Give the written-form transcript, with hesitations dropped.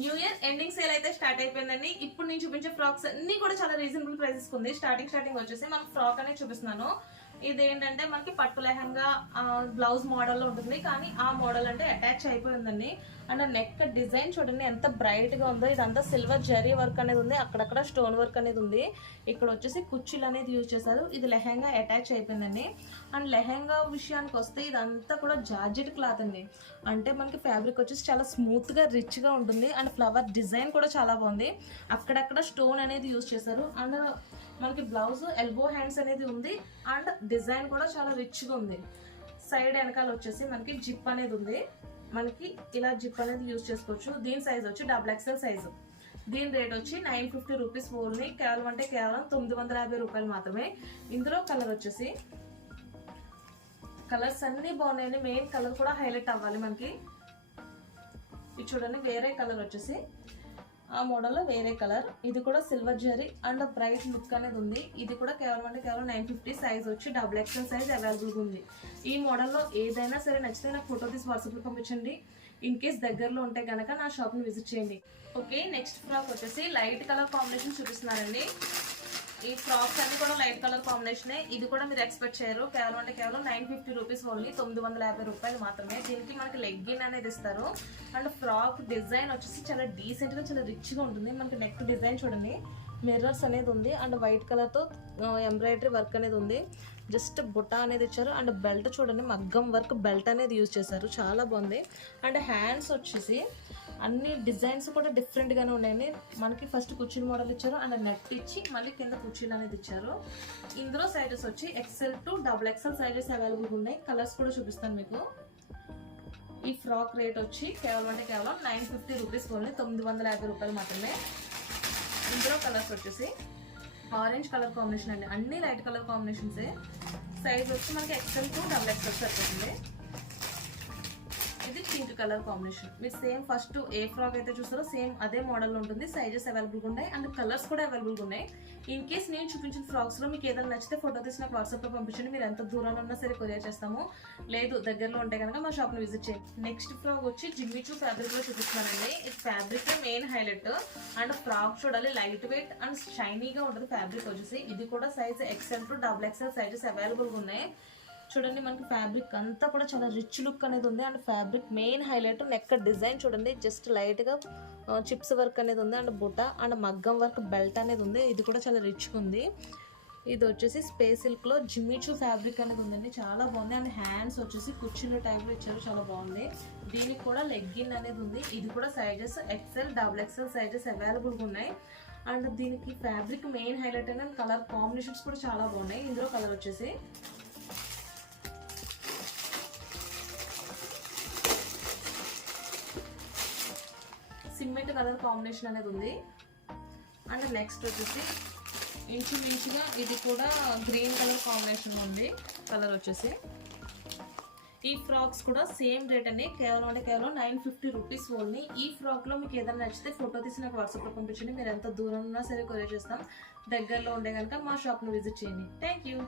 New year ending sale అయితే start అయిపోయిందండి. ఇప్పుడు నేను చూపించే ఫ్రాక్స్ అన్ని కూడా చాలా రీజనబుల్ ప్రైసెస్ ఉంది. స్టార్టింగ్ వచ్చేసి మనం ఫ్రాక్ అనేది చూపిస్తున్నాను. ఇదేంటంటే మనకి పట్టు లెహంగా బ్లౌజ్ మోడల్ లో ఉంటుంది, కానీ ఆ మోడల్ అంటే అటాచ్ అయిపోయిందండి. అండ్ నెక్ డిజైన్ చూడండి ఎంత బ్రైట్ గా ఉందో. ఇదంతా సిల్వర్ జరీ వర్క్ అనేది ఉంది, అక్కడక్కడ స్టోన్ వర్క్ అనేది ఉంది. ఇక్కడ వచ్చేసి కుర్చీలు అనేది యూజ్ చేశారు. ఇది లెహంగా అటాచ్ అయిపోయిందండి. అండ్ లెహంగా విషయానికి వస్తే ఇదంతా కూడా జార్జెట్ క్లాత్ అండి. అంటే మనకి ఫ్యాబ్రిక్ వచ్చేసి చాలా స్మూత్ గా రిచ్ గా ఉంటుంది. అండ్ ఫ్లవర్ డిజైన్ కూడా చాలా బాగుంది, అక్కడక్కడ స్టోన్ అనేది యూజ్ చేశారు. అండ్ మనకి బ్లౌజ్ ఎల్బో హ్యాండ్స్ అనేది ఉంది. అండ్ డిజైన్ కూడా చాలా రిచ్ గా ఉంది. సైడ్ వెనకాల వచ్చేసి మనకి జిప్ అనేది ఉంది. మనకి ఇలా జిప్ అనేది యూజ్ చేసుకోవచ్చు. దీని సైజ్ వచ్చి XXL సైజు. దీని రేట్ వచ్చి 950 రూపీస్ ఓన్లీ. కేవలం అంటే కేవలం 950 రూపాయలు మాత్రమే. ఇందులో కలర్ వచ్చేసి కలర్స్ అన్ని బాగున్నాయండి. మెయిన్ కలర్ కూడా హైలైట్ అవ్వాలి మనకి. ఇది చూడండి, వేరే కలర్ వచ్చేసి ఆ మోడల్లో వేరే కలర్. ఇది కూడా silver zari and bright look అనేది ఉంది. ఇది కూడా కేవలం అంటే కేవలం 950. సైజ్ వచ్చి XXL సైజ్ అవైలబుల్గా ఉంది. ఈ మోడల్లో ఏదైనా సరే నచ్చితే నాకు ఫోటో తీసి వాట్సాప్లో పంపించండి. ఇన్ కేస్ దగ్గరలో ఉంటే కనుక నా షాప్ని విజిట్ చేయండి. ఓకే, నెక్స్ట్ ఫ్రాక్ వచ్చేసి లైట్ కలర్ కాంబినేషన్ చూపిస్తున్నానండి. ఈ ఫ్రాక్స్ అన్ని కూడా లైట్ కలర్ కాంబినేషనే. ఇది కూడా మీరు ఎక్స్పెక్ట్ చేయరు. కేవలం అంటే కేవలం 950 రూపీస్ ఓన్లీ. 950 రూపాయలు మాత్రమే. దీనికి మనకి లెగ్గిన్ అనేది ఇస్తారు. అండ్ ఫ్రాక్ డిజైన్ వచ్చేసి చాలా డీసెంట్ గా చాలా రిచ్ గా ఉంటుంది. మనకి నెక్ డిజైన్ చూడండి, మిర్రర్స్ అనేది ఉంది. అండ్ వైట్ కలర్ తో ఎంబ్రాయిడరీ వర్క్ అనేది ఉంది. జస్ట్ బుట్ట అనేది ఇచ్చారు. అండ్ బెల్ట్ చూడండి, మగ్గం వర్క్ బెల్ట్ అనేది యూజ్ చేశారు, చాలా బాగుంది. అండ్ హ్యాండ్స్ వచ్చేసి అన్ని డిజైన్స్ కూడా డిఫరెంట్ గానే ఉన్నాయండి. మనకి ఫస్ట్ కుర్చీలు మోడల్ ఇచ్చారు. అండ్ నెట్ ఇచ్చి మళ్ళీ కింద కుర్చీలు అనేది ఇచ్చారు. ఇందులో సైజెస్ వచ్చి XL to XXL sizes available ఉన్నాయి. కలర్స్ కూడా చూపిస్తాను మీకు. ఈ ఫ్రాక్ రేట్ వచ్చి కేవలం అంటే కేవలం 950 రూపీస్ ఓన్లీ. 950 రూపాయలు మాత్రమే. ఇందులో కలర్స్ వచ్చేసి ఆరెంజ్ కలర్ కాంబినేషన్ అండి. అన్ని లైట్ కలర్ కాంబినేషన్సే. సైజ్ వచ్చి మనకి XL to XXL సరిపోతుంది. ఇది పింక్ కలర్ కాంబినేషన్. మీరు సేమ్ ఫస్ట్ ఏ ఫ్రాక్ అయితే చూస్తారో సేమ్ అదే మోడల్లో ఉంటుంది. సైజెస్ అవైలబుల్గా ఉన్నాయి అండ్ కలర్స్ కూడా అవైలబుల్గా ఉన్నాయి. ఇన్ కేస్ నేను చూపించిన ఫ్రాక్స్ లో మీకు ఏదైనా నచ్చితే ఫోటో తీసి నాకు వాట్సాప్లో పంపించండి. మీరు ఎంత దూరంలో ఉన్నా సరే కొరియర్ చేస్తాము. లేదు దగ్గరలో ఉంటే కనుక మా షాప్ని విజిట్ చేయండి. నెక్స్ట్ ఫ్రాక్ వచ్చి జిమ్మిచూ ఫ్యాబ్రిక్ లో చూపిస్తున్నానండి. ఇది fabric main highlight. And frock చూడాలి, లైట్ వెయిట్ అండ్ షైనీగా ఉంటుంది ఫ్యాబ్రిక్ వచ్చేసి. ఇది కూడా size XL to XXL sizes అవైలబుల్గా ఉన్నాయి. చూడండి, మనకి ఫ్యాబ్రిక్ అంతా కూడా చాలా రిచ్ లుక్ అనేది ఉంది. And fabric main highlight neck design చూడండి, జస్ట్ లైట్ గా చిప్స్ వర్క్ అనేది ఉంది. అండ్ బుట్ట అండ్ మగ్గం వర్క్ బెల్ట్ అనేది ఉంది. ఇది కూడా చాలా రిచ్ ఉంది. ఇది వచ్చేసి స్పేస్ సిల్క్ లో జిమ్మిచూ ఫ్యాబ్రిక్ అనేది ఉందండి, చాలా బాగుంది. అండ్ హ్యాండ్స్ వచ్చేసి కుర్చీల టైప్ లో ఇచ్చారు, చాలా బాగుంది. దీనికి కూడా లెగ్గిన్ అనేది ఉంది. ఇది కూడా సైజెస్ XL XXL సైజెస్ అవైలబుల్గా ఉన్నాయి. అండ్ దీనికి ఫ్యాబ్రిక్ మెయిన్ హైలైట్ అయిన కలర్ కాంబినేషన్స్ కూడా చాలా బాగున్నాయి. ఇందులో కలర్ వచ్చేసి సిమెంట్ కలర్ కాంబినేషన్ అనేది ఉంది. అండ్ నెక్స్ట్ వచ్చేసి ఇంచుమించుగా ఇది కూడా గ్రీన్ కలర్ కాంబినేషన్ ఉంది. కలర్ వచ్చేసి ఈ ఫ్రాక్స్ కూడా సేమ్ రేట్ అండి. కేవలం అంటే కేవలం 950 రూపీస్ ఓన్లీ. ఈ ఫ్రాక్ లో మీకు ఏదైనా నచ్చితే ఫోటో తీసి నాకు వాట్సాప్లో పంపించండి. మీరు ఎంత దూరం ఉన్నా సరే కొరియర్ చేస్తాం. దగ్గరలో ఉండే కనుక మా షాప్ను విజిట్ చేయండి. Thank you.